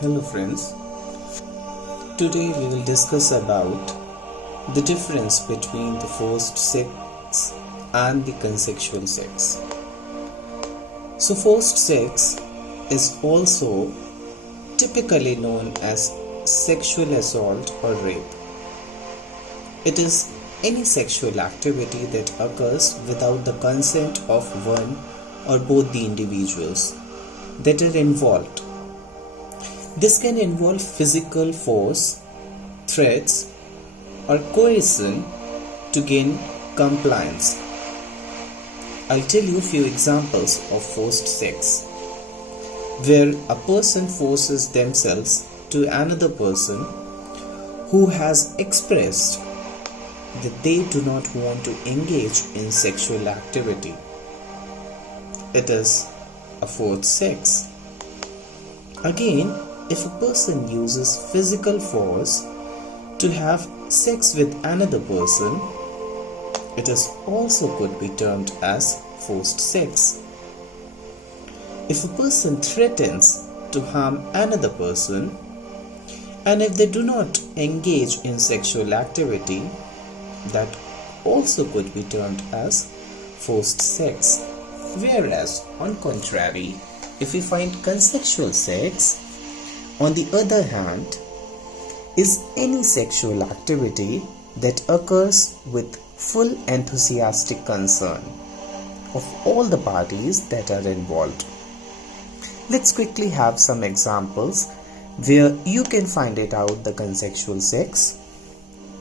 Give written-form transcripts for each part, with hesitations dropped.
Hello friends, today we will discuss about the difference between the forced sex and the consensual sex. So forced sex is also typically known as sexual assault or rape. It is any sexual activity that occurs without the consent of one or both the individuals that are involved. This can involve physical force, threats, or coercion to gain compliance. I'll tell you a few examples of forced sex, where a person forces themselves to another person who has expressed that they do not want to engage in sexual activity. It is a forced sex. Again, if a person uses physical force to have sex with another person, it is also could be termed as forced sex. If a person threatens to harm another person, and if they do not engage in sexual activity, that also could be termed as forced sex. Whereas, on contrary, if we find consensual sex, on the other hand, is any sexual activity that occurs with full enthusiastic concern of all the parties that are involved. Let's quickly have some examples where you can find it out the consensual sex.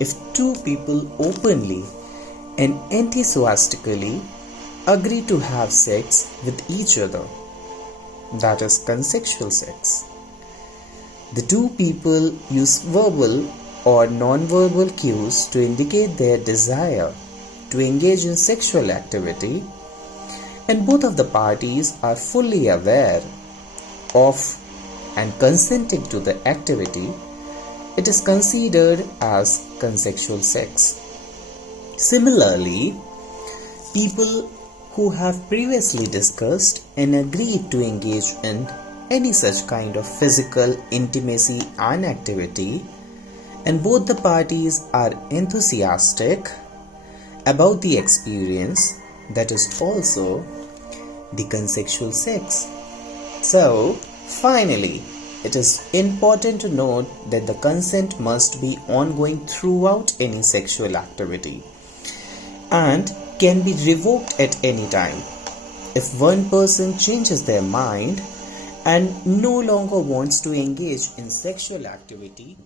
If two people openly and enthusiastically agree to have sex with each other, that is consensual sex. The two people use verbal or non-verbal cues to indicate their desire to engage in sexual activity, and both of the parties are fully aware of and consenting to the activity. It is considered as consensual sex. Similarly, people who have previously discussed and agreed to engage in any such kind of physical intimacy and activity, and both the parties are enthusiastic about the experience, that is also the consensual sex. So, finally, it is important to note that the consent must be ongoing throughout any sexual activity and can be revoked at any time. If one person changes their mind and no longer wants to engage in sexual activity,